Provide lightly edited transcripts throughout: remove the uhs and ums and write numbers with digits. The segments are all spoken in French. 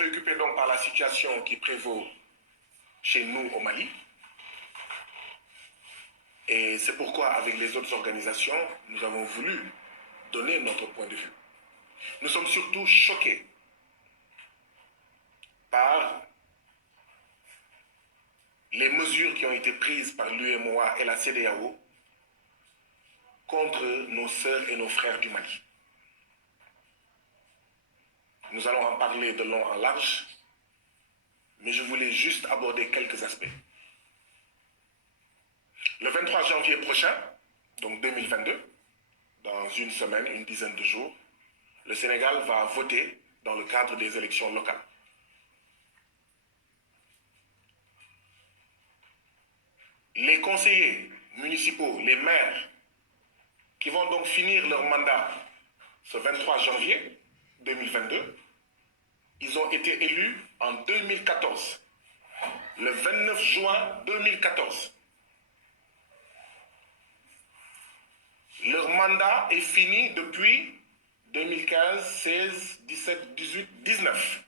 préoccupés donc par la situation qui prévaut chez nous au Mali. Et c'est pourquoi, avec les autres organisations, nous avons voulu donner notre point de vue. Nous sommes surtout choqués par les mesures qui ont été prises par l'UEMOA et la CEDEAO contre nos sœurs et nos frères du Mali. Nous allons en parler de long en large, mais je voulais juste aborder quelques aspects. Le 23 janvier prochain, donc 2022, dans une semaine, une dizaine de jours, le Sénégal va voter dans le cadre des élections locales. Les conseillers municipaux, les maires, qui vont donc finir leur mandat ce 23 janvier 2022, ils ont été élus en 2014, le 29 juin 2014. Leur mandat est fini depuis 2015, 16, 17, 18, 19.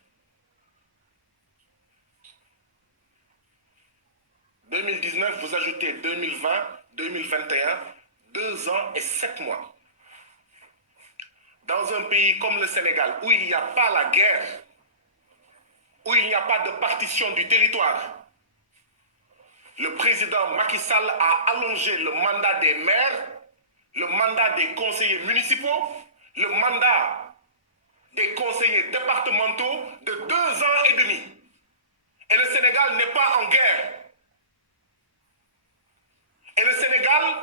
2019, vous ajoutez 2020, 2021, 2 ans et 7 mois. Dans un pays comme le Sénégal, où il n'y a pas la guerre, où il n'y a pas de partition du territoire, le président Macky Sall a allongé le mandat des maires, le mandat des conseillers municipaux, le mandat des conseillers départementaux de 2 ans et demi. Et le Sénégal n'est pas en guerre. Et le Sénégal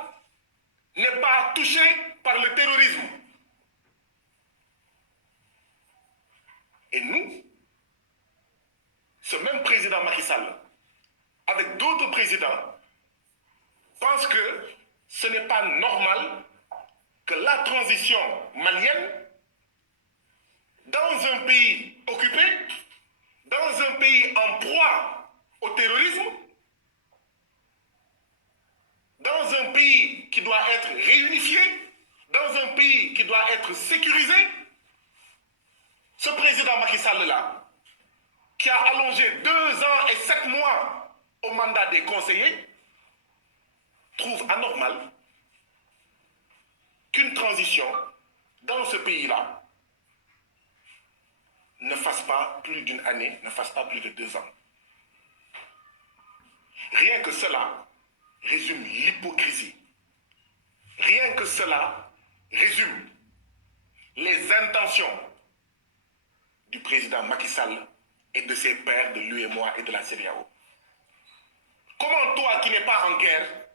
n'est pas touché par le terrorisme. Et nous, ce même président Macky Sall, avec d'autres présidents, pense que ce n'est pas normal que la transition malienne, dans un pays occupé, dans un pays en proie au terrorisme, dans un pays qui doit être réunifié, dans un pays qui doit être sécurisé, ce président Macky Sall-là, qui a allongé 2 ans et 7 mois au mandat des conseillers, trouve anormal qu'une transition dans ce pays-là ne fasse pas plus d'une année, ne fasse pas plus de 2 ans. Rien que cela résume l'hypocrisie. Rien que cela résume les intentions du président Macky Sall et de ses pairs de l'UEMOA et de la CEDEAO. Comment toi qui n'es pas en guerre,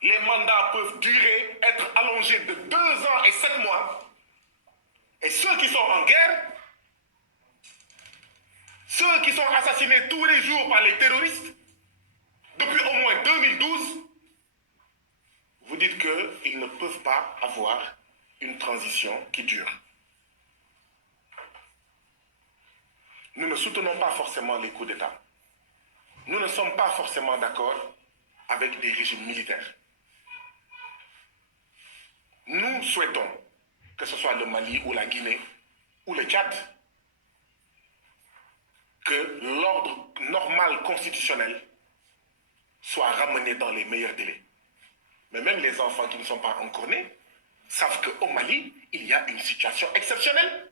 les mandats peuvent durer, être allongés de 2 ans et 7 mois, et ceux qui sont en guerre, ceux qui sont assassinés tous les jours par les terroristes, depuis au moins 2012, vous dites qu'ils ne peuvent pas avoir une transition qui dure. Nous ne soutenons pas forcément les coups d'État. Nous ne sommes pas forcément d'accord avec des régimes militaires. Nous souhaitons, que ce soit le Mali ou la Guinée ou le Tchad, que l'ordre normal constitutionnel soit ramené dans les meilleurs délais. Mais même les enfants qui ne sont pas encore nés savent qu'au Mali, il y a une situation exceptionnelle.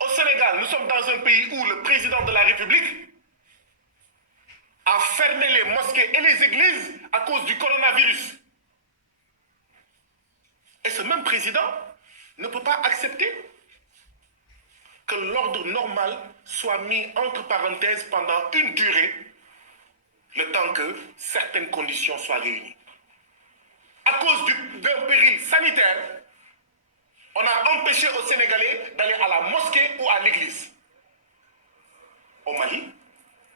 Au Sénégal, nous sommes dans un pays où le président de la République a fermé les mosquées et les églises à cause du coronavirus. Et ce même président ne peut pas accepter que l'ordre normal soit mis entre parenthèses pendant une durée, le temps que certaines conditions soient réunies. À cause d'un péril sanitaire, on a empêché aux Sénégalais d'aller à la mosquée ou à l'église. Au Mali,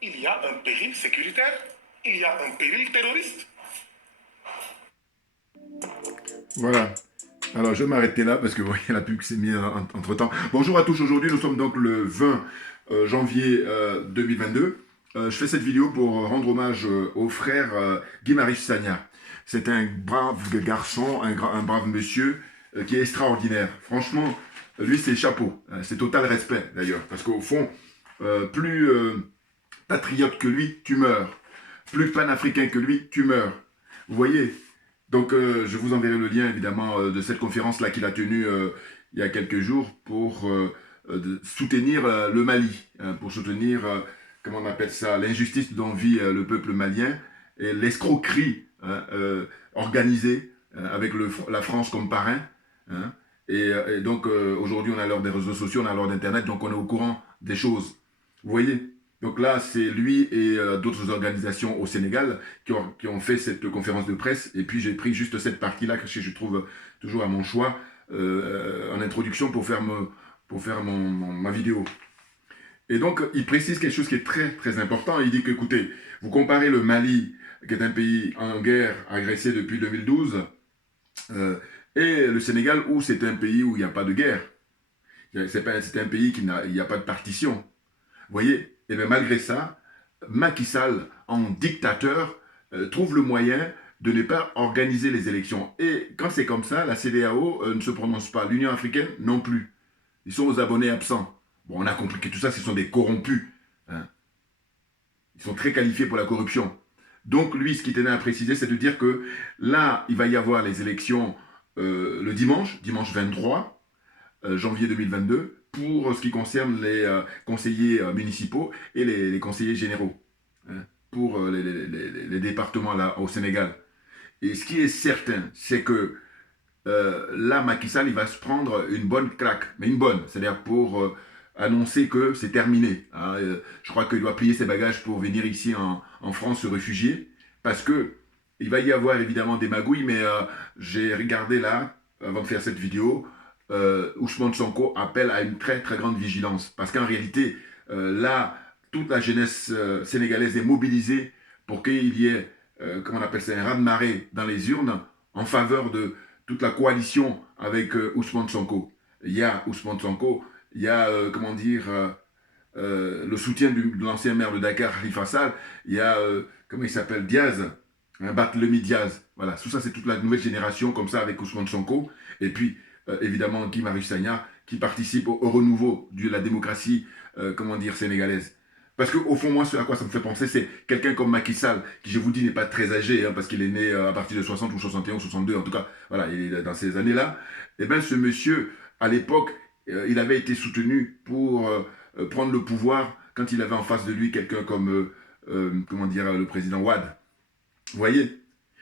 il y a un péril sécuritaire, il y a un péril terroriste. Voilà. Alors, je vais m'arrêter là parce que vous voyez la pub qui s'est mise entre-temps. Bonjour à tous, aujourd'hui nous sommes donc le 20 janvier 2022. Je fais cette vidéo pour rendre hommage au frère Guy Marius Sagna. C'est un brave garçon, un brave monsieur qui est extraordinaire. Franchement, lui, c'est chapeau. C'est total respect, d'ailleurs. Parce qu'au fond, plus patriote que lui, tu meurs. Plus panafricain que lui, tu meurs. Vous voyez? Donc, je vous enverrai le lien, évidemment, de cette conférence-là qu'il a tenue il y a quelques jours pour soutenir le Mali, hein, pour soutenir, comment on appelle ça, l'injustice dont vit le peuple malien et l'escroquerie hein, organisée avec la France comme parrain. Hein, et donc, aujourd'hui, on a l'heure des réseaux sociaux, on a l'heure d'Internet, donc on est au courant des choses. Vous voyez? Donc là, c'est lui et d'autres organisations au Sénégal qui ont fait cette conférence de presse. Et puis, j'ai pris juste cette partie-là que je trouve toujours à mon choix en introduction pour faire, ma vidéo. Et donc, il précise quelque chose qui est très, très important. Il dit que, écoutez, vous comparez le Mali, qui est un pays en guerre, agressé depuis 2012, et le Sénégal, où c'est un pays où il n'y a pas de guerre. C'est un pays il n'y a pas de partition. Vous voyez? Et bien malgré ça, Macky Sall, en dictateur, trouve le moyen de ne pas organiser les élections. Et quand c'est comme ça, la CEDEAO ne se prononce pas. L'Union africaine non plus. Ils sont aux abonnés absents. Bon, on a compris que tout ça, ce sont des corrompus. Hein. Ils sont très qualifiés pour la corruption. Donc lui, ce qu'il tenait à préciser, c'est de dire que là, il va y avoir les élections le dimanche 23 janvier 2022, pour ce qui concerne les conseillers municipaux et les conseillers généraux, hein, pour les départements là, au Sénégal. Et ce qui est certain, c'est que là, Macky Sall, il va se prendre une bonne claque, mais une bonne, c'est-à-dire pour annoncer que c'est terminé. Hein, je crois qu'il doit plier ses bagages pour venir ici en France se réfugier, parce que il va y avoir évidemment des magouilles, mais j'ai regardé là, avant de faire cette vidéo, Ousmane Sonko appelle à une très très grande vigilance. Parce qu'en réalité, là, toute la jeunesse sénégalaise est mobilisée pour qu'il y ait, comment on appelle ça, un raz-de-marée dans les urnes en faveur de toute la coalition avec Ousmane Sonko. Il y a Ousmane Sonko, il y a, comment dire, le soutien de l'ancien maire de Dakar, Khalifa Sall, il y a, comment il s'appelle, Diaz, Barthélemy Diaz. Voilà, tout ça, c'est toute la nouvelle génération comme ça avec Ousmane Sonko. Et puis, évidemment, Guy Marius Sagna, qui participe au renouveau de la démocratie, comment dire, sénégalaise. Parce qu'au fond, moi, ce à quoi ça me fait penser, c'est quelqu'un comme Macky Sall, qui, je vous dis, n'est pas très âgé, hein, parce qu'il est né à partir de 60 ou 61 ou 62, en tout cas, voilà, il est dans ces années-là. Eh bien, ce monsieur, à l'époque, il avait été soutenu pour prendre le pouvoir quand il avait en face de lui quelqu'un comme, comment dire, le président Wade. Vous voyez?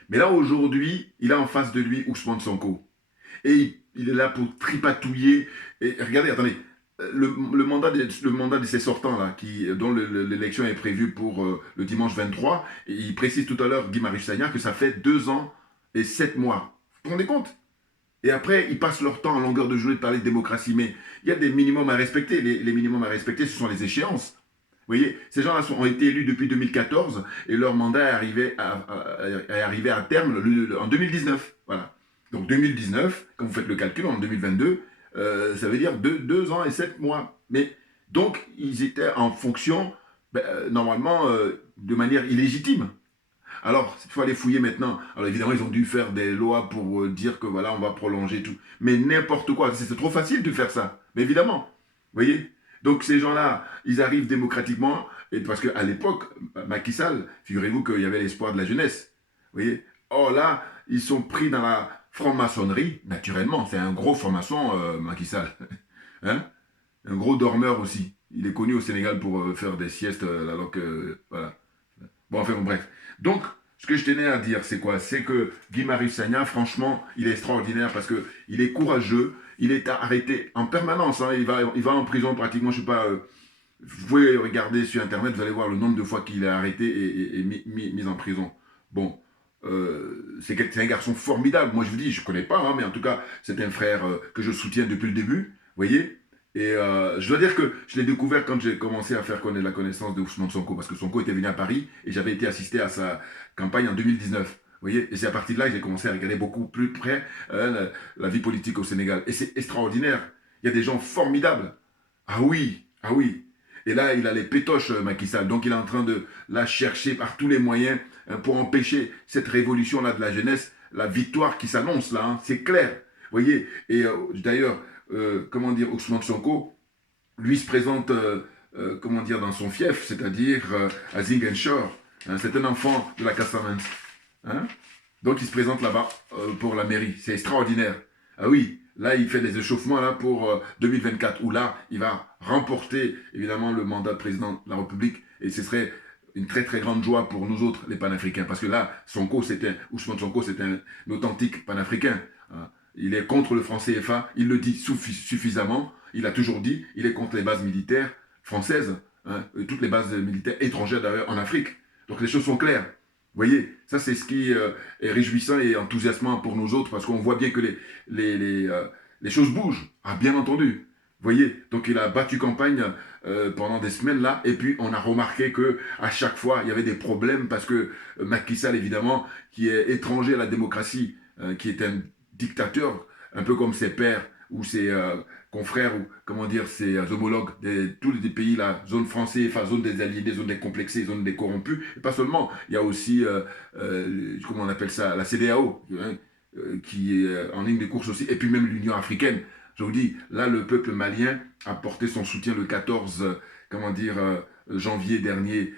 Mais là, aujourd'hui, il a en face de lui Ousmane Sonko. Et il est là pour tripatouiller. Et regardez, attendez, le mandat de ces sortants, là, dont l'élection est prévue pour le dimanche 23, et il précise tout à l'heure, Guy Marius Sagna, que ça fait 2 ans et 7 mois. Vous vous rendez compte? Et après, ils passent leur temps en longueur de journée de parler de démocratie. Mais il y a des minimums à respecter. Les minimums à respecter, ce sont les échéances. Vous voyez, ces gens-là ont été élus depuis 2014 et leur mandat est arrivé à terme en 2019. Voilà. Donc 2019, quand vous faites le calcul, en 2022, ça veut dire 2 ans et 7 mois. Mais donc, ils étaient en fonction, normalement, de manière illégitime. Alors, il faut aller fouiller maintenant. Alors évidemment, ils ont dû faire des lois pour dire que voilà, on va prolonger tout. Mais n'importe quoi, c'est trop facile de faire ça. Mais évidemment, vous voyez. Donc ces gens-là, ils arrivent démocratiquement, et parce qu'à l'époque, Macky Sall, figurez-vous qu'il y avait l'espoir de la jeunesse. Vous voyez. Or là, ils sont pris dans la franc-maçonnerie, naturellement. C'est un gros franc-maçon, Macky Sall. Hein? Un gros dormeur aussi. Il est connu au Sénégal pour faire des siestes, alors que... voilà. Bon, enfin, bref. Donc, ce que je tenais à dire, c'est quoi? C'est que Guy Marius Sagna, franchement, il est extraordinaire parce qu'il est courageux, il est arrêté en permanence, hein, il va en prison pratiquement, je ne sais pas, vous pouvez regarder sur Internet, vous allez voir le nombre de fois qu'il est arrêté et mis en prison. Bon, c'est un garçon formidable, moi je vous dis, je ne connais pas, hein, mais en tout cas, c'est un frère que je soutiens depuis le début, vous voyez. Et je dois dire que je l'ai découvert quand j'ai commencé à faire connaître la connaissance de Ousmane Sonko, parce que Sonko était venu à Paris et j'avais été assister à sa campagne en 2019. Vous voyez, et c'est à partir de là que j'ai commencé à regarder beaucoup plus près la vie politique au Sénégal. Et c'est extraordinaire. Il y a des gens formidables. Ah oui, ah oui. Et là, il a les pétoches, Macky Sall. Donc, il est en train de la chercher par tous les moyens pour empêcher cette révolution-là de la jeunesse, la victoire qui s'annonce là. Hein, c'est clair. Vous voyez, et d'ailleurs, comment dire, Ousmane Sonko, lui se présente, comment dire, dans son fief, c'est-à-dire à Ziguinchor. Hein, c'est un enfant de la Casamance. Hein? Donc il se présente là-bas pour la mairie. C'est extraordinaire. Ah oui, là il fait des échauffements là, pour 2024, où là il va remporter évidemment le mandat de président de la République. Et ce serait une très très grande joie pour nous autres, les panafricains. Parce que là, Ousmane Sonko, c'est un authentique panafricain. Hein. Il est contre le franc CFA, il le dit suffisamment. Il a toujours dit, il est contre les bases militaires françaises, hein, toutes les bases militaires étrangères d'ailleurs en Afrique. Donc les choses sont claires. Vous voyez, ça c'est ce qui est réjouissant et enthousiasmant pour nous autres, parce qu'on voit bien que les choses bougent, ah, bien entendu. Vous voyez, donc il a battu campagne pendant des semaines là, et puis on a remarqué que à chaque fois il y avait des problèmes, parce que Macky Sall évidemment, qui est étranger à la démocratie, qui est un dictateur, un peu comme ses pères ou ses confrères, ou comment dire, ses homologues de tous les pays, la zone française, enfin zone des aliénés, zone des complexés, zone des corrompus, et pas seulement, il y a aussi, comment on appelle ça, la CEDEAO, hein, qui est en ligne de course aussi, et puis même l'Union africaine. Je vous dis, là, le peuple malien a porté son soutien le 14, comment dire, janvier dernier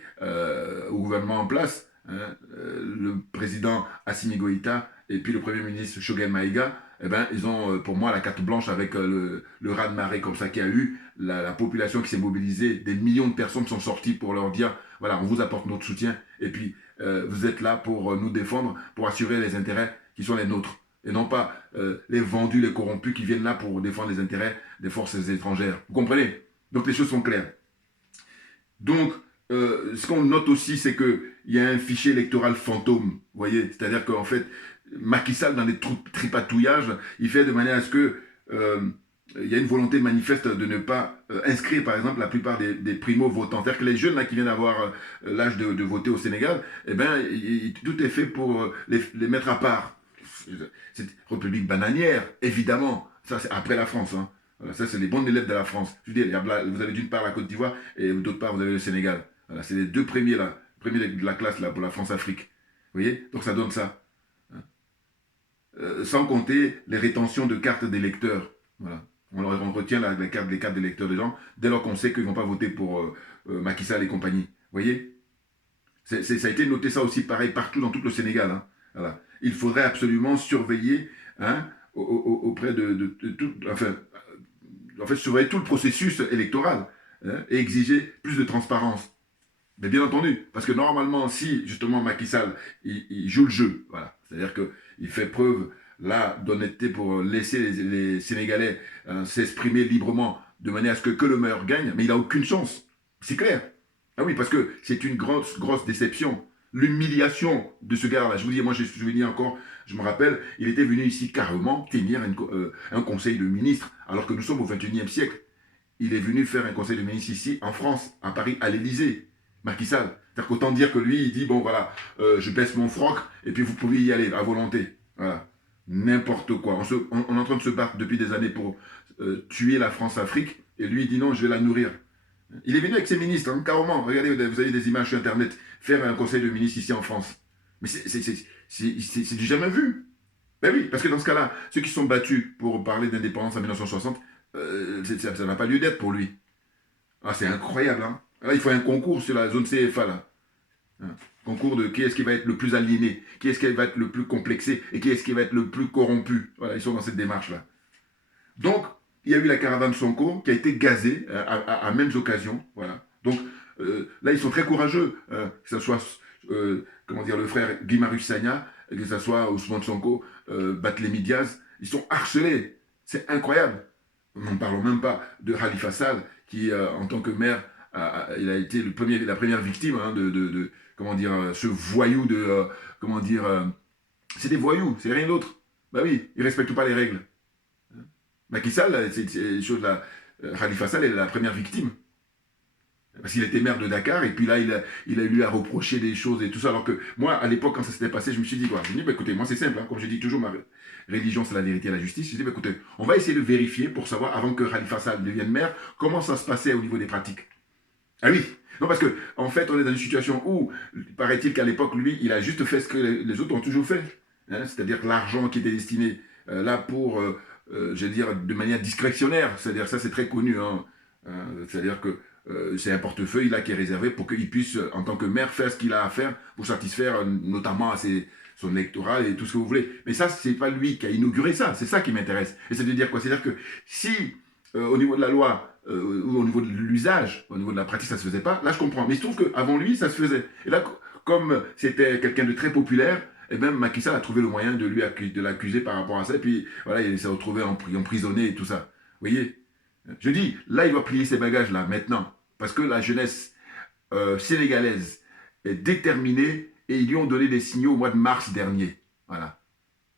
au gouvernement en place. Hein, le président Assimi Goïta et puis le premier ministre Choguel Maïga, eh ben, ils ont pour moi la carte blanche avec le raz-de-marée comme ça qu'il y a eu, la population qui s'est mobilisée, des millions de personnes sont sorties pour leur dire, voilà, on vous apporte notre soutien, et puis vous êtes là pour nous défendre, pour assurer les intérêts qui sont les nôtres, et non pas les vendus, les corrompus qui viennent là pour défendre les intérêts des forces étrangères. Vous comprenez? Donc les choses sont claires. Donc, ce qu'on note aussi, c'est qu'il y a un fichier électoral fantôme, vous voyez, c'est-à-dire qu'en fait, Macky Sall, dans les tripatouillages, il fait de manière à ce que il y a une volonté manifeste de ne pas inscrire, par exemple, la plupart des primo-votants. C'est-à-dire que les jeunes là, qui viennent avoir l'âge de voter au Sénégal, eh ben, tout est fait pour les mettre à part. C'est une république bananière, évidemment. Ça, c'est après la France. Hein. Voilà, ça, c'est les bons élèves de la France. Je veux dire, vous avez d'une part la Côte d'Ivoire et d'autre part, vous avez le Sénégal. Voilà, c'est les deux premiers, là, premiers de la classe là, pour la France-Afrique. Vous voyez? Donc ça donne ça. Sans compter les rétentions de cartes d'électeurs. Voilà. On retient les cartes d'électeurs des gens dès lors qu'on sait qu'ils ne vont pas voter pour Macky Sall et compagnie. Vous voyez? Ça a été noté ça aussi pareil partout dans tout le Sénégal. Hein. Voilà. Il faudrait absolument surveiller hein, auprès de tout, enfin, en fait, surveiller tout le processus électoral hein, et exiger plus de transparence. Mais bien entendu, parce que normalement, si justement Macky Sall, il joue le jeu, voilà, c'est-à-dire qu'il fait preuve là d'honnêteté pour laisser les Sénégalais s'exprimer librement de manière à ce que le meilleur gagne, mais il n'a aucune chance. C'est clair. Ah oui, parce que c'est une grosse déception. L'humiliation de ce gars-là. Je vous dis, moi, je me souviens encore, je me rappelle, il était venu ici carrément tenir un conseil de ministre, alors que nous sommes au XXIe siècle. Il est venu faire un conseil de ministre ici, en France, à Paris, à l'Élysée. Macky Sall. C'est-à-dire qu'autant dire que lui, il dit, bon, voilà, je baisse mon froc, et puis vous pouvez y aller, à volonté. Voilà. N'importe quoi. On est en train de se battre depuis des années pour tuer la France-Afrique, et lui, il dit non, je vais la nourrir. Il est venu avec ses ministres, hein, carrément. Regardez, vous avez des images sur Internet. Faire un conseil de ministres ici en France. Mais c'est du jamais vu. Ben oui, parce que dans ce cas-là, ceux qui sont battus pour parler d'indépendance en 1960, ça n'a pas lieu d'être pour lui. Ah, c'est incroyable, hein. Là, il faut un concours sur la zone CFA, là. Hein. Concours de qui est-ce qui va être le plus aliéné, qui est-ce qui va être le plus complexé, et qui est-ce qui va être le plus corrompu. Voilà, ils sont dans cette démarche-là. Donc, il y a eu la caravane Sonko qui a été gazée à mêmes occasions. Voilà. Donc, là, ils sont très courageux. Que ce soit, comment dire, le frère Guy-Marius Sagna, que ce soit Ousmane Sonko, Barthélémy Diaz, ils sont harcelés. C'est incroyable. N'en parlons même pas de Khalifa Sall, qui, en tant que maire, il a été la première victime hein, de comment dire, ce voyou de, comment dire, c'est des voyous, c'est rien d'autre. Bah oui, ils ne respectent pas les règles. Macky Sall, c'est une chose là, Khalifa Sall est la première victime. Parce qu'il était maire de Dakar, et puis là, il a eu à reprocher des choses et tout ça. Alors que moi, à l'époque, quand ça s'était passé, je me suis dit quoi? Je me suis dit, bah, écoutez, moi c'est simple, hein, comme je dis toujours, ma religion c'est la vérité et la justice. Je me suis dit, bah, écoutez, on va essayer de vérifier pour savoir, avant que Khalifa Sall devienne maire, comment ça se passait au niveau des pratiques. Ah oui, non parce que en fait, on est dans une situation où, paraît-il qu'à l'époque, lui, il a juste fait ce que les autres ont toujours fait. Hein, c'est-à-dire que l'argent qui était destiné là pour je vais dire, de manière discrétionnaire. C'est-à-dire, ça c'est très connu. Hein. C'est-à-dire que c'est un portefeuille là qui est réservé pour qu'il puisse, en tant que maire, faire ce qu'il a à faire pour satisfaire notamment à son électorat et tout ce que vous voulez. Mais ça, c'est pas lui qui a inauguré ça. C'est ça qui m'intéresse. Et c'est de dire quoi? C'est-à-dire que si, au niveau de la loi, ou au niveau de l'usage, au niveau de la pratique, ça se faisait pas, là je comprends. Mais il se trouve qu'avant lui, ça se faisait. Et là, comme c'était quelqu'un de très populaire, et même Macky Sall a trouvé le moyen de l'accuser par rapport à ça. Et puis, voilà, il s'est retrouvé emprisonné et tout ça. Vous voyez? Je dis, là, il doit plier ses bagages, là, maintenant. Parce que la jeunesse sénégalaise est déterminée et ils lui ont donné des signaux au mois de mars dernier. Voilà.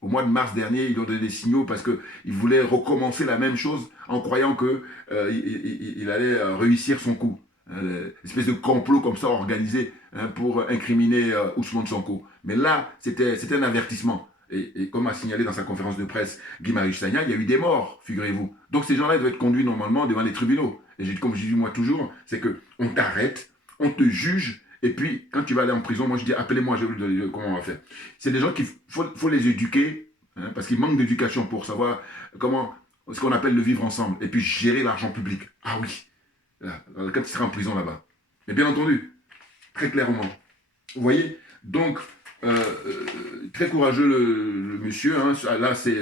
Au mois de mars dernier, ils lui ont donné des signaux parce qu'ils voulaient recommencer la même chose en croyant qu'il allait réussir son coup. Une espèce de complot comme ça organisé pour incriminer Ousmane Sonko. Mais là, c'était un avertissement. Et comme a signalé dans sa conférence de presse Guy Marius Sagna, il y a eu des morts, figurez-vous. Donc ces gens-là doivent être conduits normalement devant les tribunaux. Et comme je dis moi toujours, c'est qu'on t'arrête, on te juge, et puis quand tu vas aller en prison, moi je dis appelez-moi, comment on va faire. C'est des gens qu'il faut les éduquer, parce qu'ils manquent d'éducation pour savoir comment, ce qu'on appelle le vivre ensemble, et puis gérer l'argent public. Ah oui, là, quand tu seras en prison là-bas. Et bien entendu, très clairement. Vous voyez? Donc, très courageux le monsieur, hein. Là c'est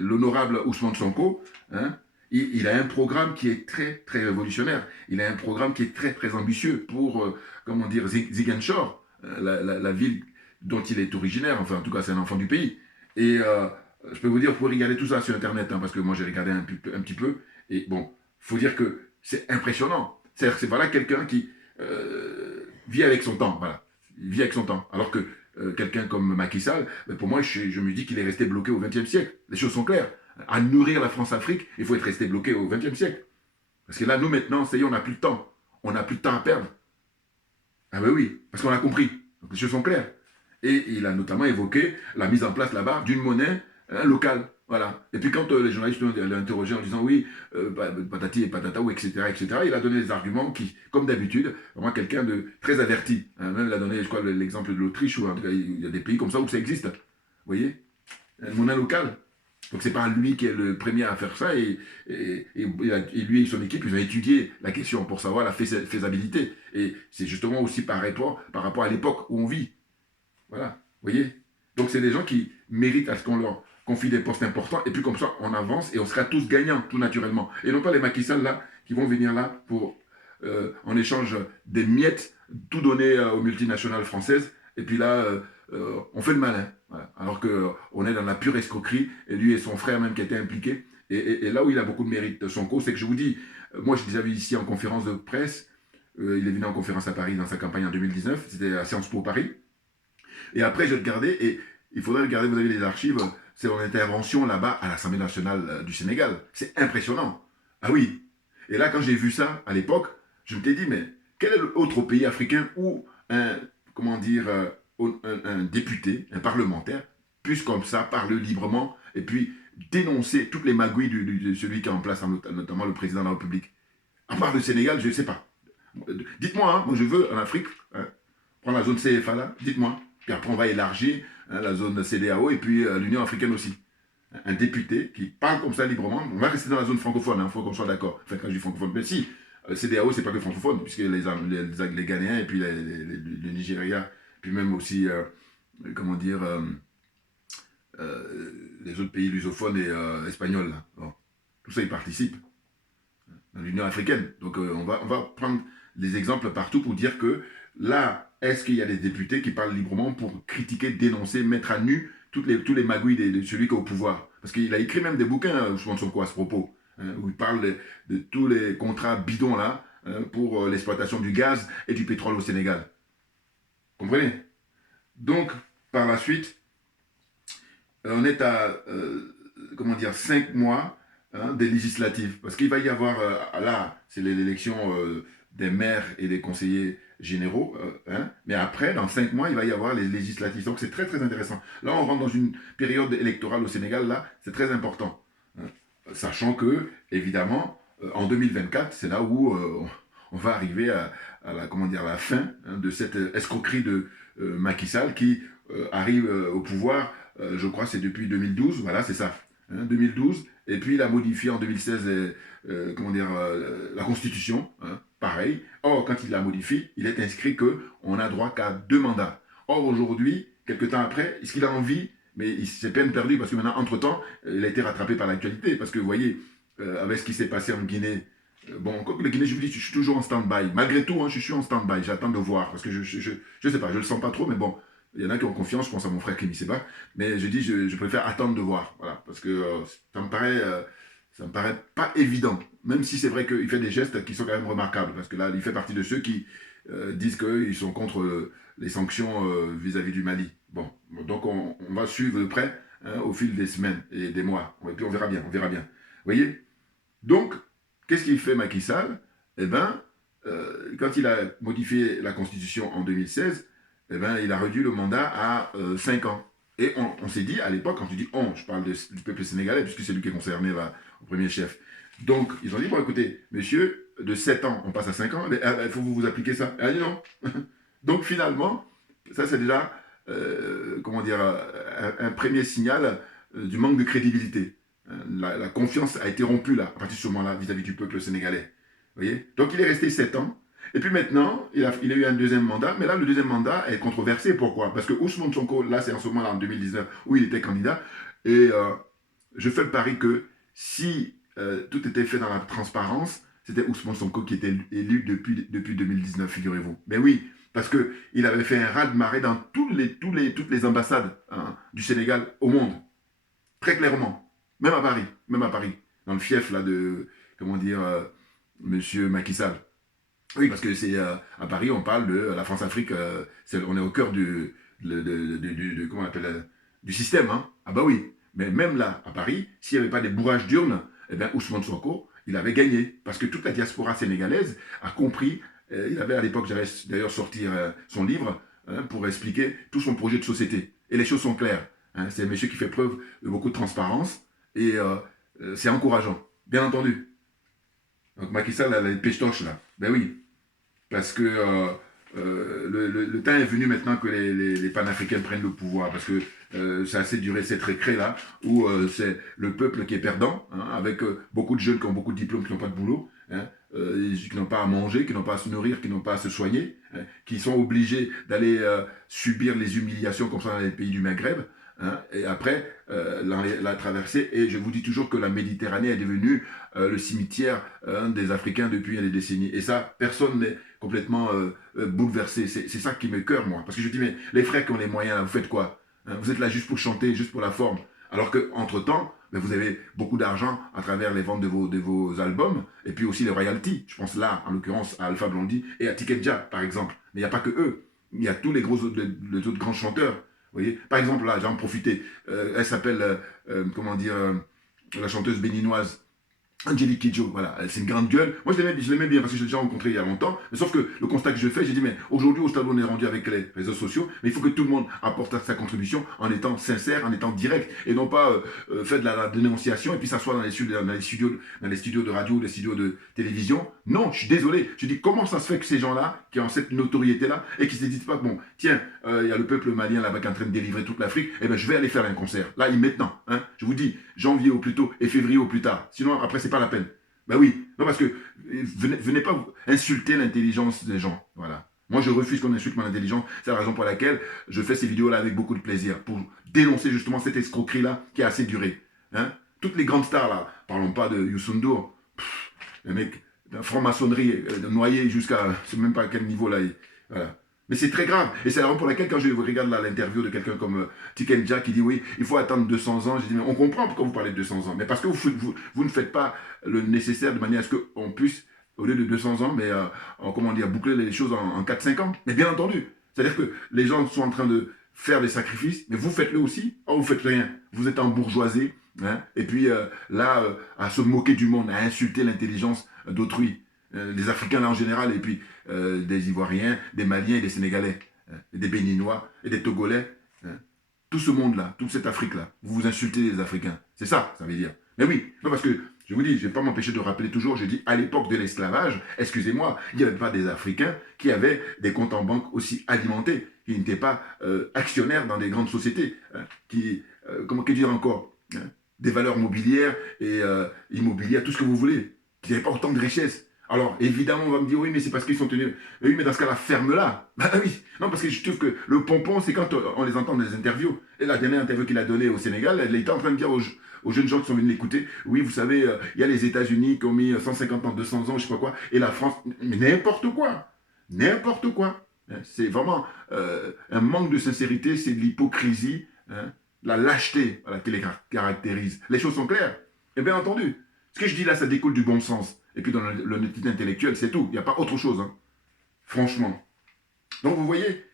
l'honorable Ousmane Sonko, hein. Il a un programme qui est très très révolutionnaire, il a un programme qui est très très ambitieux pour, comment dire, Ziguinchor, la ville dont il est originaire, enfin en tout cas c'est un enfant du pays, et je peux vous dire, vous pouvez regarder tout ça sur internet, hein, parce que moi j'ai regardé un petit peu, et bon, faut dire que c'est impressionnant, c'est-à-dire que c'est voilà quelqu'un qui vit avec son temps, voilà, il vit avec son temps, alors que quelqu'un comme Macky Sall, pour moi, je me dis qu'il est resté bloqué au XXe siècle. Les choses sont claires. À nourrir la France-Afrique, il faut être resté bloqué au XXe siècle. Parce que là, nous, maintenant, ça y est, on n'a plus de temps. On n'a plus de temps à perdre. Ah ben oui, parce qu'on a compris. Donc les choses sont claires. Et il a notamment évoqué la mise en place là-bas d'une monnaie locale. Voilà. Et puis quand les journalistes l'ont interrogé en disant oui, patati et patata, ou etc., etc., il a donné des arguments qui, comme d'habitude, vraiment quelqu'un de très averti. Même il a donné, je crois, l'exemple de l'Autriche, ou en tout cas, il y a des pays comme ça où ça existe. Vous voyez? Une monnaie locale. Donc c'est pas lui qui est le premier à faire ça, et lui et son équipe, ils ont étudié la question pour savoir la faisabilité. Et c'est justement aussi par rapport à l'époque où on vit. Voilà. Vous voyez? Donc c'est des gens qui méritent à ce qu'on leur confie des postes importants, et puis comme ça, on avance, et on sera tous gagnants, tout naturellement. Et non pas les Macky Sall, là, qui vont venir là pour, en échange des miettes, tout donner aux multinationales françaises, et puis là, on fait le malin. Voilà. Alors qu'on est dans la pure escroquerie, et lui et son frère même qui étaient impliqués. Et là où il a beaucoup de mérite, Sonko, c'est que je vous dis, moi je l'ai vu ici en conférence de presse, il est venu en conférence à Paris dans sa campagne en 2019, c'était à Sciences Po Paris. Et après, je regardais, et il faudrait regarder, vous avez les archives, c'est son intervention là-bas à l'Assemblée nationale du Sénégal. C'est impressionnant. Ah oui. Et là, quand j'ai vu ça à l'époque, je me suis dit, mais quel est l'autre pays africain où comment dire, un député, un parlementaire, puisse comme ça parler librement et puis dénoncer toutes les magouilles de celui qui est en place, notamment le président de la République. À part le Sénégal, je ne sais pas. Dites-moi, hein, moi je veux en Afrique, hein, prendre la zone CFA là, dites-moi. Puis après, on va élargir la zone CEDEAO et puis l'Union africaine aussi. Un député qui parle comme ça librement. On va rester dans la zone francophone, il faut qu'on soit d'accord. Enfin, quand je dis francophone, mais si, CEDEAO, c'est pas que francophone, puisque les Ghanéens et puis le Nigeria, puis même aussi, comment dire, les autres pays lusophones et espagnols. Là. Bon. Tout ça, ils participent dans l'Union africaine. Donc, on va prendre des exemples partout pour dire que là, est-ce qu'il y a des députés qui parlent librement pour critiquer, dénoncer, mettre à nu tous les magouilles de celui qui est au pouvoir? Parce qu'il a écrit même des bouquins, je pense, à ce propos, où il parle de tous les contrats bidons là, pour l'exploitation du gaz et du pétrole au Sénégal. Comprenez? Donc, par la suite, on est à, comment dire, 5 mois des législatives. Parce qu'il va y avoir, là, c'est l'élection des maires et des conseillers généraux, mais après, dans 5 mois, il va y avoir les législatives. Donc c'est très très intéressant. Là, on rentre dans une période électorale au Sénégal, là, c'est très important. Sachant que, évidemment, en 2024, c'est là où on va arriver à la fin de cette escroquerie de Macky Sall qui arrive au pouvoir, je crois c'est depuis 2012, voilà, c'est ça, 2012, Et puis il a modifié en 2016 comment dire, la Constitution, hein, pareil. Or, quand il la modifie, il est inscrit qu'on n'a droit qu'à 2 mandats. Or, aujourd'hui, quelques temps après, est-ce qu'il a envie? Mais c'est peine perdue parce que maintenant, entre-temps, il a été rattrapé par l'actualité. Parce que vous voyez, avec ce qui s'est passé en Guinée, bon, comme le Guinée, je vous dis, je suis toujours en stand-by. Malgré tout, hein, je suis en stand-by. J'attends de voir. Parce que je sais pas, je le sens pas trop, mais bon, il y en a qui ont confiance. Je pense à mon frère Kémy Seba. Mais je dis, je préfère attendre de voir. Voilà. Parce que ça me paraît pas évident. Même si c'est vrai qu'il fait des gestes qui sont quand même remarquables. Parce que là, il fait partie de ceux qui disent qu'ils sont contre les sanctions vis-à-vis du Mali. Bon, donc on va suivre de près hein, au fil des semaines et des mois. Et puis on verra bien, on verra bien. Vous voyez? Donc, qu'est-ce qu'il fait Macky Sall? Eh bien, quand il a modifié la Constitution en 2016, eh ben, il a réduit le mandat à 5 ans. Et on s'est dit, à l'époque, quand tu dis on, je parle du peuple sénégalais, puisque c'est lui qui est concerné là, au premier chef. Donc, ils ont dit, bon, écoutez, monsieur, de 7 ans, on passe à 5 ans, il faut vous appliquer ça. Elle a dit non. Donc, finalement, ça, c'est déjà, comment dire, un premier signal du manque de crédibilité. La confiance a été rompue, là, à partir de ce moment-là, vis-à-vis du peuple sénégalais. Vous voyez? Donc, il est resté 7 ans. Et puis maintenant, il a eu un deuxième mandat, mais là, le deuxième mandat est controversé. Pourquoi? Parce que Ousmane Sonko, là, c'est en ce moment-là, en 2019, où il était candidat, et je fais le pari que si tout était fait dans la transparence, c'était Ousmane Sonko qui était élu depuis 2019, figurez-vous. Mais oui, parce qu'il avait fait un raz-de-marée dans toutes les ambassades hein, du Sénégal au monde, très clairement, même à Paris, dans le fief là, de, comment dire, monsieur Macky Sall. Oui, parce que c'est à Paris, on parle de la France-Afrique, on est au cœur comment on appelle, du système. Hein. Ah bah oui, mais même là, à Paris, s'il n'y avait pas des bourrages d'urnes, eh bien, Ousmane Sonko, il avait gagné. Parce que toute la diaspora sénégalaise a compris, il avait à l'époque, j'avais d'ailleurs sorti son livre hein, pour expliquer tout son projet de société. Et les choses sont claires. Hein. C'est un monsieur qui fait preuve de beaucoup de transparence et c'est encourageant, bien entendu. Donc Macky Sall a les péchoches là. Ben oui, parce que le temps est venu maintenant que les panafricains prennent le pouvoir, parce que ça a assez duré cette récré là, où c'est le peuple qui est perdant, hein, avec beaucoup de jeunes qui ont beaucoup de diplômes, qui n'ont pas de boulot, hein, qui n'ont pas à manger, qui n'ont pas à se nourrir, qui n'ont pas à se soigner, hein, qui sont obligés d'aller subir les humiliations comme ça dans les pays du Maghreb, hein, et après la traversée. Et je vous dis toujours que la Méditerranée est devenue le cimetière des Africains depuis des décennies. Et ça, personne n'est complètement bouleversé. C'est ça qui me cœure, moi. Parce que je dis, mais les frères qui ont les moyens, là, vous faites quoi hein? Vous êtes là juste pour chanter, juste pour la forme. Alors qu'entre-temps, ben, vous avez beaucoup d'argent à travers les ventes de vos albums, et puis aussi les royalties. Je pense là, en l'occurrence, à Alpha Blondy et à Tikenja, par exemple. Mais il n'y a pas que eux. Il y a tous les autres grands chanteurs. Vous voyez par exemple, là, j'en profiter. Elle s'appelle, comment dire, la chanteuse béninoise Angélique Kidjo, voilà, c'est une grande gueule. Moi, je l'aimais bien parce que je l'ai déjà rencontré il y a longtemps. Mais sauf que le constat que je fais, j'ai dit, mais aujourd'hui, au stade où on est rendu avec les réseaux sociaux, mais il faut que tout le monde apporte sa contribution en étant sincère, en étant direct, et non pas faire de la dénonciation et puis s'asseoir dans les studios de radio, les studios de télévision. Non, je suis désolé. Je dis, comment ça se fait que ces gens-là, qui ont cette notoriété-là, et qui ne se disent pas, bon, tiens, il y a le peuple malien là-bas qui est en train de délivrer toute l'Afrique, eh bien, je vais aller faire un concert. Là, maintenant, hein, je vous dis, janvier au plus tôt et février au plus tard. Sinon, après, c'est pas la peine. Ben oui, non parce que venez pas insulter l'intelligence des gens, voilà. Moi, je refuse qu'on insulte mon intelligence. C'est la raison pour laquelle je fais ces vidéos-là avec beaucoup de plaisir, pour dénoncer justement cette escroquerie-là qui a assez duré. Hein. Toutes les grandes stars, là, parlons pas de Youssou N'Dour, le mec, de franc-maçonnerie, noyé jusqu'à, je sais même pas à quel niveau là, voilà. Mais c'est très grave. Et c'est la raison pour laquelle, quand je regarde l'interview de quelqu'un comme Tikenja qui dit oui, il faut attendre 200 ans, j'ai dit mais on comprend pourquoi vous parlez de 200 ans. Mais parce que vous ne faites pas le nécessaire de manière à ce qu'on puisse, au lieu de 200 ans, mais comment dire, boucler les choses en 4-5 ans. Mais bien entendu. C'est-à-dire que les gens sont en train de faire des sacrifices, mais vous faites-le aussi. Oh, vous faites rien. Vous êtes embourgeoisé. Hein, et puis à se moquer du monde, à insulter l'intelligence d'autrui. Les Africains là en général, et puis des Ivoiriens, des Maliens et des Sénégalais, et des Béninois et des Togolais. Tout ce monde-là, toute cette Afrique-là, vous insultez les Africains. C'est ça, ça veut dire. Mais oui, non parce que, je vous dis, je ne vais pas m'empêcher de rappeler toujours, je dis, à l'époque de l'esclavage, excusez-moi, il n'y avait pas des Africains qui avaient des comptes en banque aussi alimentés, qui n'étaient pas actionnaires dans des grandes sociétés, comment dire encore des valeurs mobilières et immobilières, tout ce que vous voulez. Il n'y avait pas autant de richesses. Alors, évidemment, on va me dire, oui, mais c'est parce qu'ils sont tenus. Mais oui, mais dans ce cas-là, ferme-la. Bah oui. Non, parce que je trouve que le pompon, c'est quand on les entend dans les interviews. Et la dernière interview qu'il a donnée au Sénégal, il était en train de dire aux jeunes gens qui sont venus l'écouter, oui, vous savez, il y a les États-Unis qui ont mis 150 ans, 200 ans, je sais pas quoi, et la France, mais n'importe quoi. N'importe quoi. C'est vraiment un manque de sincérité, c'est de l'hypocrisie, hein, la lâcheté voilà, qui les caractérise. Les choses sont claires. Et bien entendu, ce que je dis là, ça découle du bon sens. Et puis dans l'honnêteté intellectuelle, c'est tout. Il n'y a pas autre chose, hein. Franchement. Donc vous voyez,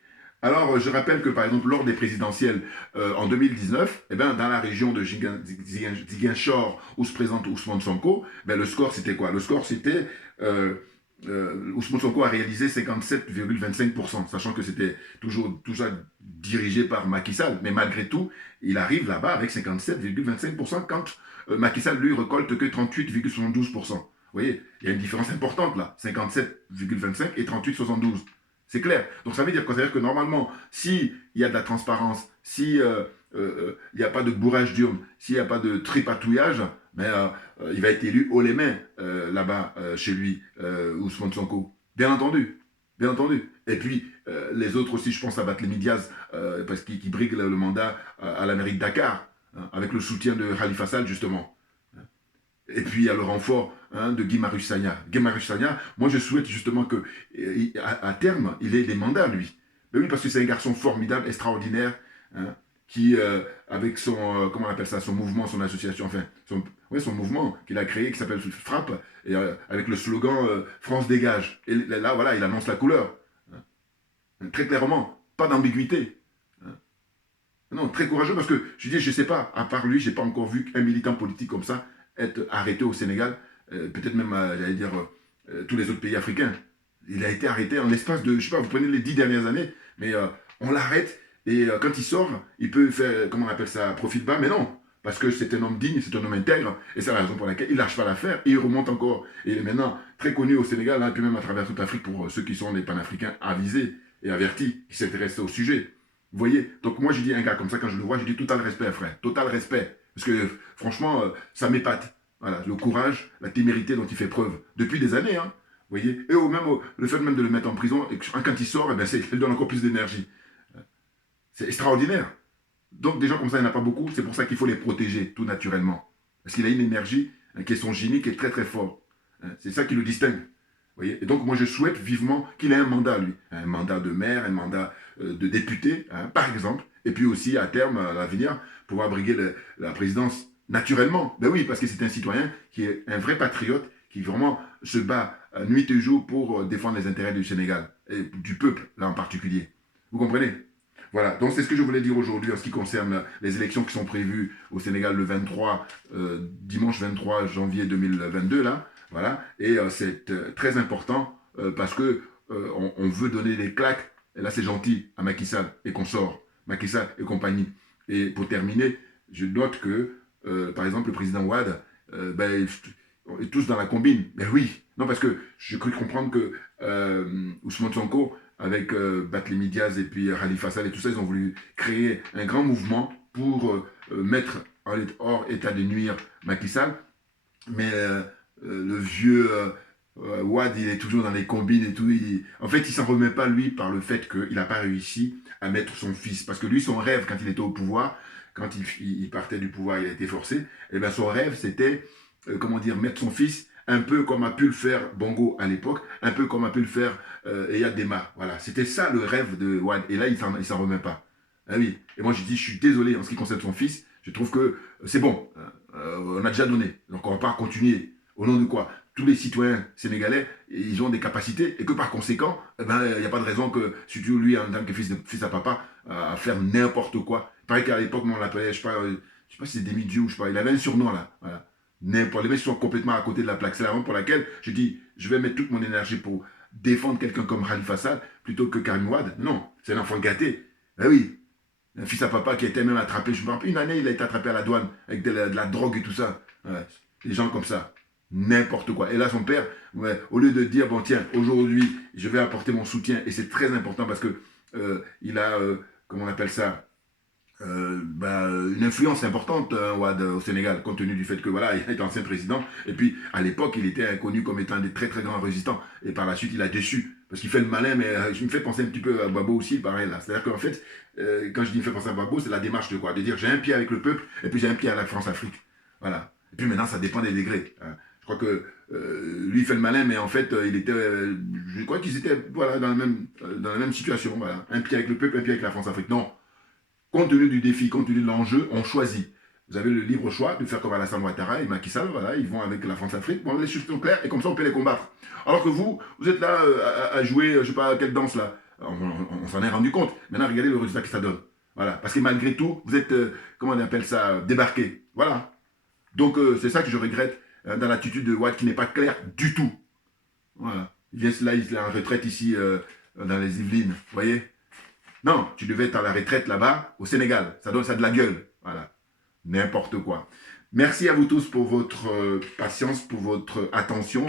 alors je rappelle que par exemple lors des présidentielles en 2019, eh ben, dans la région de Ziguinchor où se présente Ousmane Sonko, ben, le score c'était quoi? Le score c'était Ousmane Sonko a réalisé 57,25%, sachant que c'était toujours dirigé par Macky Sall. Mais malgré tout, il arrive là-bas avec 57,25% quand Macky Sall, lui, récolte que 38,72%. Vous voyez, il y a une différence importante là, 57,25 et 38,72. C'est clair. Donc ça veut dire que normalement, s'il y a de la transparence, si il n'y a pas de bourrage d'urne, s'il n'y a pas de tripatouillage, mais il va être élu haut les mains là-bas chez lui, Ousmane Sonko. Bien entendu. Bien entendu. Et puis, les autres aussi, je pense à Barthélémy Diaz, parce qu'il brigue le mandat à la mairie de Dakar, hein, avec le soutien de Khalifa Sall, justement. Et puis, il y a le renfort hein, de Guy Marius Sagna. Guy Marius Sagna, moi, je souhaite justement que, à terme, il ait des mandats, lui. Mais oui, parce que c'est un garçon formidable, extraordinaire, hein, qui, avec son, comment on appelle ça, son mouvement, son association, enfin, son mouvement qu'il a créé, qui s'appelle Frappe, et avec le slogan France dégage. Et là, voilà, il annonce la couleur. Hein. Très clairement, pas d'ambiguïté. Hein. Non, très courageux, parce que, je dis, je ne sais pas, à part lui, je n'ai pas encore vu un militant politique comme ça être arrêté au Sénégal, peut-être même, j'allais dire, tous les autres pays africains. Il a été arrêté en l'espace de, je sais pas, vous prenez les 10 dernières années, mais on l'arrête, et quand il sort, il peut faire, comment on appelle ça, profil bas, mais non, parce que c'est un homme digne, c'est un homme intègre, et c'est la raison pour laquelle il lâche pas l'affaire, et il remonte encore, et il est maintenant très connu au Sénégal, hein, et puis même à travers toute l'Afrique, pour ceux qui sont des panafricains avisés et avertis, qui s'intéressent au sujet. Vous voyez? Donc moi, je dis un gars comme ça, quand je le vois, je dis total respect, frère, total respect. Parce que franchement, ça m'épate. Voilà, le courage, la témérité dont il fait preuve depuis des années. Hein, vous voyez, et le fait même de le mettre en prison, et quand il sort, eh ben, il donne encore plus d'énergie. C'est extraordinaire. Donc des gens comme ça, il n'y en a pas beaucoup. C'est pour ça qu'il faut les protéger tout naturellement. Parce qu'il a une énergie hein, qui est son génie, qui est très très fort. Hein, c'est ça qui le distingue. Vous voyez, et donc moi je souhaite vivement qu'il ait un mandat, lui. Un mandat de maire, un mandat de député, hein, par exemple. Et puis aussi, à terme, à l'avenir, pouvoir briguer la présidence naturellement. Ben oui, parce que c'est un citoyen qui est un vrai patriote, qui vraiment se bat nuit et jour pour défendre les intérêts du Sénégal, et du peuple, là en particulier. Vous comprenez? Voilà, donc c'est ce que je voulais dire aujourd'hui en ce qui concerne les élections qui sont prévues au Sénégal le 23, dimanche 23 janvier 2022, là. Voilà, et c'est très important parce que on veut donner des claques, et là c'est gentil, à Macky Sall et consorts, Macky Sall et compagnie. Et pour terminer, je note que, par exemple, le président Ouad, ben, on est tous dans la combine. Ben oui, non, parce que j'ai cru comprendre que Ousmane Sonko, avec Barthélémy Diaz et puis Khalifa Sall et tout ça, ils ont voulu créer un grand mouvement pour mettre hors état de nuire Macky Sall. Mais le vieux Ouad, il est toujours dans les combines et tout. En fait, il s'en remet pas, lui, par le fait qu'il n'a pas réussi à mettre son fils. Parce que lui, son rêve, quand il était au pouvoir, quand il partait du pouvoir, il a été forcé, et bien son rêve, c'était, comment dire, mettre son fils un peu comme a pu le faire Bongo à l'époque, un peu comme a pu le faire Eyad Dema. Voilà, c'était ça le rêve de Ouad. Et là, il s'en remet pas. Ah oui. Et moi, je dis, je suis désolé en ce qui concerne son fils. Je trouve que c'est bon. On a déjà donné. Donc, on ne va pas continuer. Au nom de quoi? Tous les citoyens sénégalais, ils ont des capacités et que par conséquent, il n'y a pas de raison que, surtout lui, en tant que fils à papa, à faire n'importe quoi. Il paraît qu'à l'époque, on l'appelait, je ne sais pas si c'est Demi-Dieu ou je sais pas, il avait un surnom là. Voilà. N'importe, les mecs sont complètement à côté de la plaque. C'est la raison pour laquelle je dis, je vais mettre toute mon énergie pour défendre quelqu'un comme Khalifa Sall plutôt que Karim Wade. Non, c'est un enfant gâté. Ben oui, un fils à papa qui a été même attrapé, je me rappelle, une année, il a été attrapé à la douane avec de la drogue et tout ça. Ouais. Des gens comme ça. N'importe quoi. Et là, son père, ouais, au lieu de dire, bon tiens, aujourd'hui, je vais apporter mon soutien, et c'est très important parce que il a, comment on appelle ça, une influence importante, Wade, au Sénégal, compte tenu du fait que voilà, il est ancien président. Et puis, à l'époque, il était connu comme étant un des très très grands résistants. Et par la suite, il a déçu. Parce qu'il fait le malin, mais je me fais penser un petit peu à Gbagbo aussi, pareil là. C'est-à-dire qu'en fait, quand je dis me fait penser à Gbagbo, c'est la démarche de quoi? De dire j'ai un pied avec le peuple, et puis j'ai un pied à la France-Afrique. Voilà. Et puis maintenant, ça dépend des degrés. Hein. Je crois que lui, il fait le malin, mais en fait, il était, je crois qu'ils étaient voilà, dans la même situation. Voilà. Un pied avec le peuple, un pied avec la France-Afrique. Non. Compte tenu du défi, compte tenu de l'enjeu, on choisit. Vous avez le libre choix de faire comme Alassane Ouattara et Macky Sall, voilà, ils vont avec la France-Afrique, bon, les choses sont claires et comme ça on peut les combattre. Alors que vous êtes là à jouer, je sais pas, quelle danse là. On s'en est rendu compte. Maintenant, regardez le résultat que ça donne. Voilà, parce que malgré tout, vous êtes, comment on appelle ça, débarqué. Voilà. Donc c'est ça que je regrette dans l'attitude de Wade qui n'est pas claire du tout. Voilà. Il est en retraite ici dans les Yvelines, vous voyez. Non, tu devais être à la retraite là-bas, au Sénégal. Ça donne ça de la gueule. Voilà. N'importe quoi. Merci à vous tous pour votre patience, pour votre attention.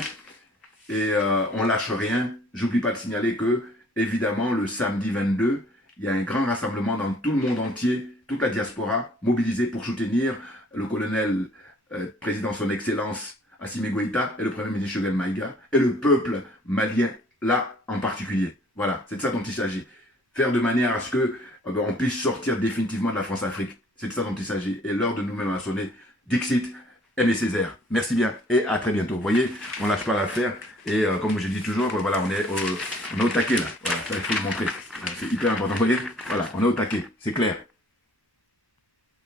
Et on lâche rien. J'oublie pas de signaler que, évidemment, le samedi 22, il y a un grand rassemblement dans tout le monde entier, toute la diaspora, mobilisée pour soutenir le colonel président son excellence Assimi Goïta et le premier ministre Choguel Maïga et le peuple malien là en particulier. Voilà, c'est de ça dont il s'agit. Faire de manière à ce que on puisse sortir définitivement de la France-Afrique. C'est de ça dont il s'agit. Et l'heure de nous-mêmes a sonné. Dixit, Aimé Césaire. Merci bien et à très bientôt. Vous voyez, on ne lâche pas l'affaire. Et comme je dis toujours, voilà, on est au taquet là. Voilà, ça il faut le montrer. C'est hyper important. Vous voyez, voilà, on est au taquet. C'est clair.